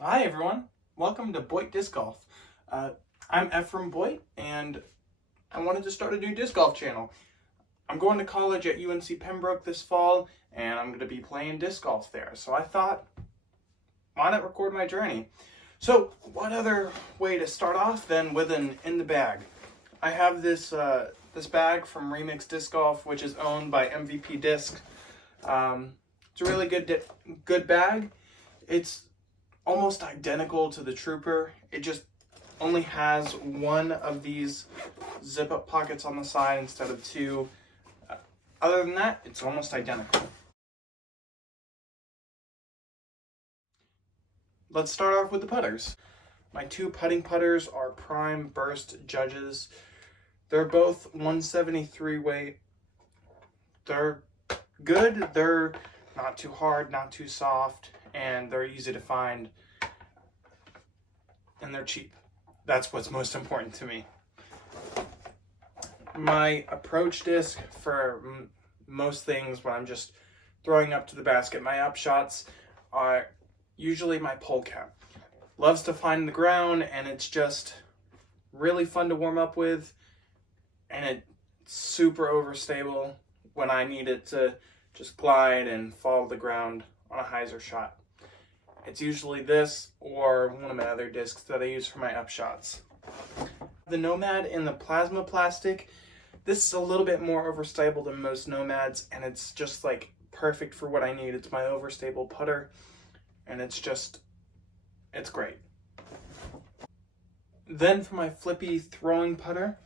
Hi everyone, welcome to Boyd Disc Golf. I'm Ephraim Boyd and I wanted to start a new disc golf channel. I'm going to college at UNC Pembroke this fall and I'm going to be playing disc golf there. So I thought, why not record my journey? So what other way to start off than with an in the bag? I have this bag from Remix Disc Golf, which is owned by MVP Disc. It's a really good bag. It's almost identical to the Trooper. It just only has one of these zip up pockets on the side instead of two. Other than that, it's almost identical. Let's start off with the putters. My two putting putters are Prime Burst Judges. They're both 173 weight. They're good. They're not too hard, not too soft, and they're easy to find. And they're cheap. That's what's most important to me. My approach disc for most things when I'm just throwing up to the basket, my up shots are usually my pole cap. Loves to find the ground, and it's just really fun to warm up with, and it's super overstable when I need it to just glide and follow the ground on a hyzer shot. It's usually this or one of my other discs that I use for my up shots. The Nomad in the plasma plastic, this is a little bit more overstable than most Nomads, and it's just like perfect for what I need. It's my overstable putter, and it's great. Then for my flippy throwing putter,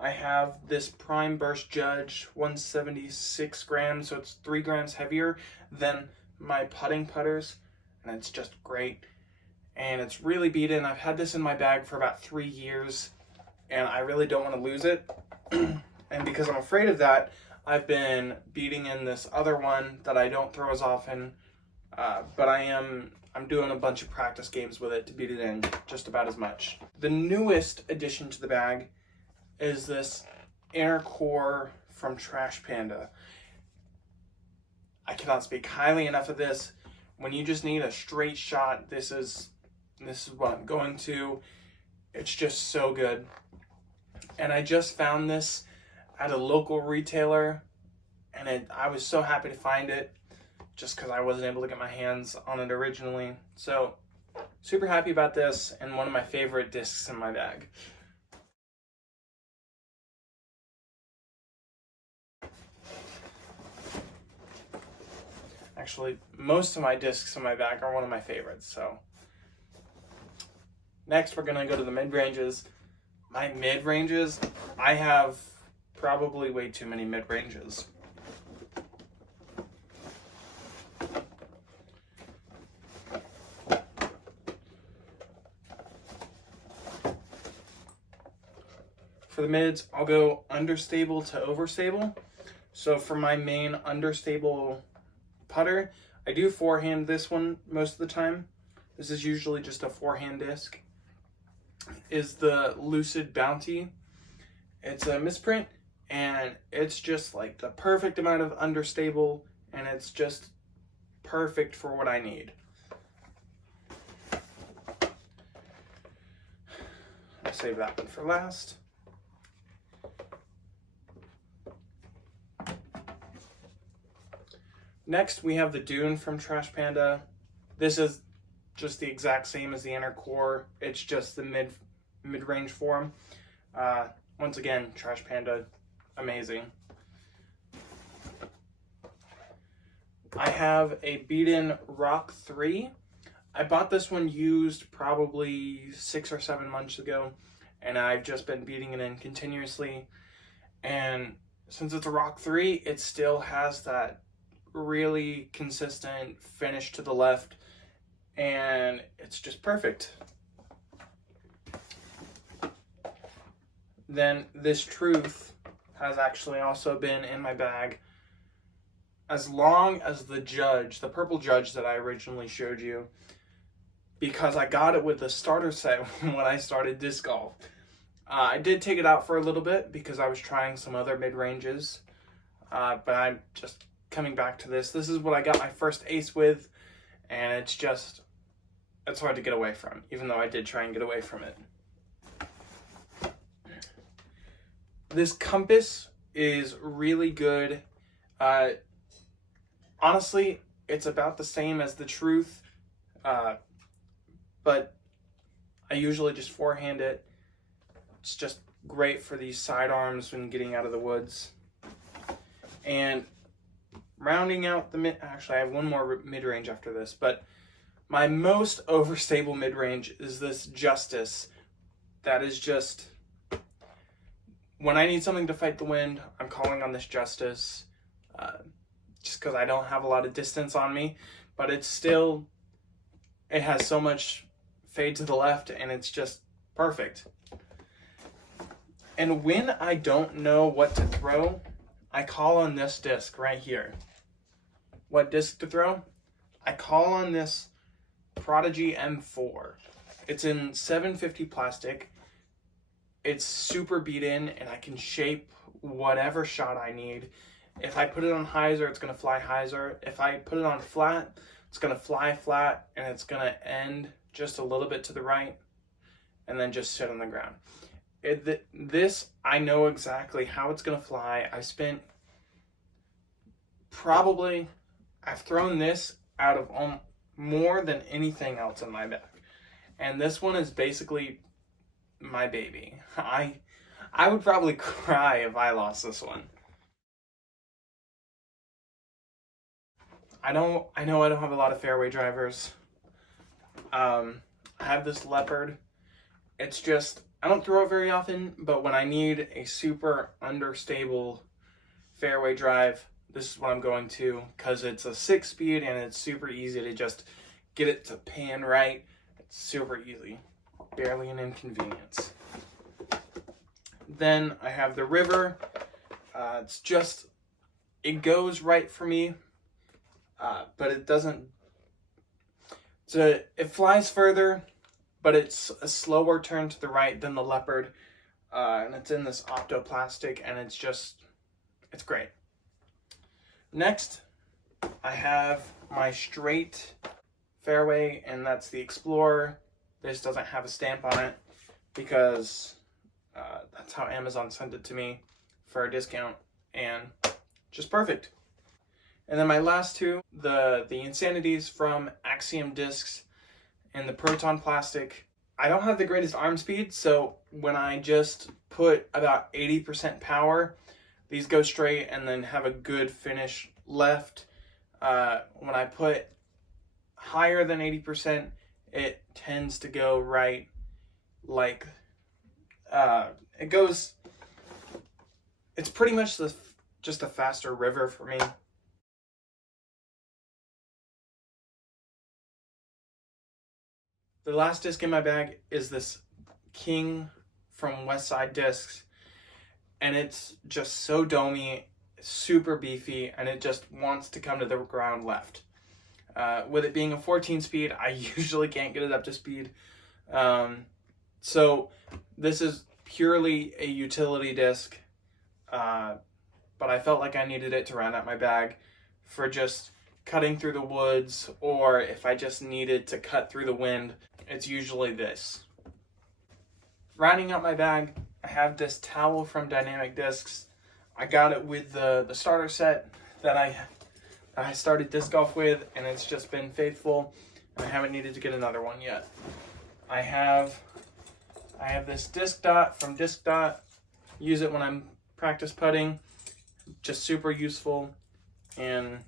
I have this Prime Burst Judge 176 grams, so it's 3 grams heavier than my putting putters, and it's just great. And it's really beaten. I've had this in my bag for about 3 years, and I really don't want to lose it. And because I'm afraid of that, I've been beating in this other one that I don't throw as often, but I'm doing a bunch of practice games with it to beat it in just about as much. The newest addition to the bag is this inner core from Trash Panda. I cannot speak highly enough of this. When you just need a straight shot, this is what I'm going to. It's just so good. And I just found this at a local retailer, and I was so happy to find it just because I wasn't able to get my hands on it originally. So super happy about this, and one of my favorite discs in my bag. Actually, most of my discs in my bag are one of my favorites. So next we're gonna go to the mid-ranges. My mid-ranges, I have probably way too many mid-ranges. For the mids, I'll go understable to overstable. So for my main understable putter, I do forehand this one most of the time. This is usually just a forehand disc. Is the Lucid Bounty. It's a misprint, and it's just like the perfect amount of understable, and it's just perfect for what I need. I'll save that one for last. Next, we have the Dune from Trash Panda. This is just the exact same as the inner core. It's just the mid-range form. Once again, Trash Panda, amazing. I have a beaten Rock 3. I bought this one used probably 6 or 7 months ago, and I've just been beating it in continuously. And since it's a Rock 3, it still has that really consistent finish to the left, and it's just perfect. Then this Truth has actually also been in my bag as long as the Judge, the purple Judge that I originally showed you, because I got it with the starter set when I started disc golf. I did take it out for a little bit because I was trying some other mid-ranges, but I'm just coming back to this. This is what I got my first ace with, and it's just it's hard to get away from, even though I did try and get away from it. This compass is really good. Honestly, it's about the same as the Truth, but I usually just forehand it. It's just great for these sidearms when getting out of the woods. And rounding out the actually I have one more mid-range after this, but my most overstable mid-range is this Justice. That is just, when I need something to fight the wind, I'm calling on this Justice, just because I don't have a lot of distance on me, but it's still, it has so much fade to the left, and it's just perfect. And when I don't know what to throw, I call on this disc right here. What disc to throw? I call on this Prodigy M4. It's in 750 plastic. It's super beat in, and I can shape whatever shot I need. If I put it on hyzer, it's going to fly hyzer. If I put it on flat, it's going to fly flat, and it's going to end just a little bit to the right, and then just sit on the ground. This, I know exactly how it's going to fly. I've thrown this out of more than anything else in my bag. And this one is basically my baby. I would probably cry if I lost this one. I know I don't have a lot of fairway drivers. I have this Leopard. It's just, I don't throw it very often, but when I need a super understable fairway drive, this is what I'm going to, because it's a 6-speed and it's super easy to just get it to pan right. It's super easy, barely an inconvenience. Then I have the River. It's just, it goes right for me, but it doesn't, it flies further, but it's a slower turn to the right than the Leopard, and it's in this optoplastic, and it's great. Next, I have my straight Fairway, and that's the Explorer. This doesn't have a stamp on it because that's how Amazon sent it to me for a discount, and just perfect. And then my last two, the Insanities from Axiom Discs and the Proton Plastic. I don't have the greatest arm speed, so when I just put about 80% power, these go straight and then have a good finish left. When I put higher than 80%, it tends to go right, like, it goes, it's pretty much just a faster River for me. The last disc in my bag is this King from Westside Discs, and it's just so domey, super beefy, and it just wants to come to the ground left. With it being a 14-speed, I usually can't get it up to speed. So this is purely a utility disc, but I felt like I needed it to round out my bag for just cutting through the woods, or if I just needed to cut through the wind, it's usually this. Rounding out my bag, I have this towel from Dynamic Discs. I got it with the starter set that I started disc golf with, and it's just been faithful, and I haven't needed to get another one yet. I have this disc dot from Disc Dot. Use it when I'm practice putting. Just super useful and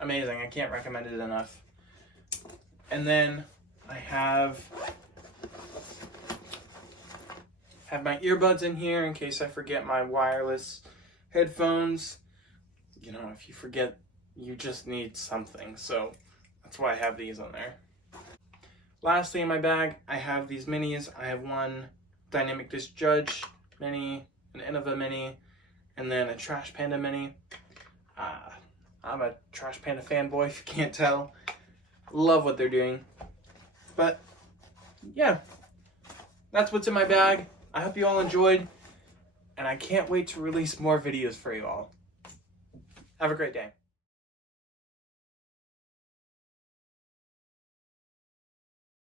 amazing. I can't recommend it enough. And then I have my earbuds in here in case I forget my wireless headphones. You know, if you forget, you just need something. So that's why I have these on there. Lastly, in my bag, I have these minis. I have one Dynamic Disc Judge mini, an Innova mini, and then a Trash Panda mini. I'm a Trash Panda fanboy, if you can't tell. Love what they're doing. But yeah, that's what's in my bag. I hope you all enjoyed, and I can't wait to release more videos for you all. Have a great day.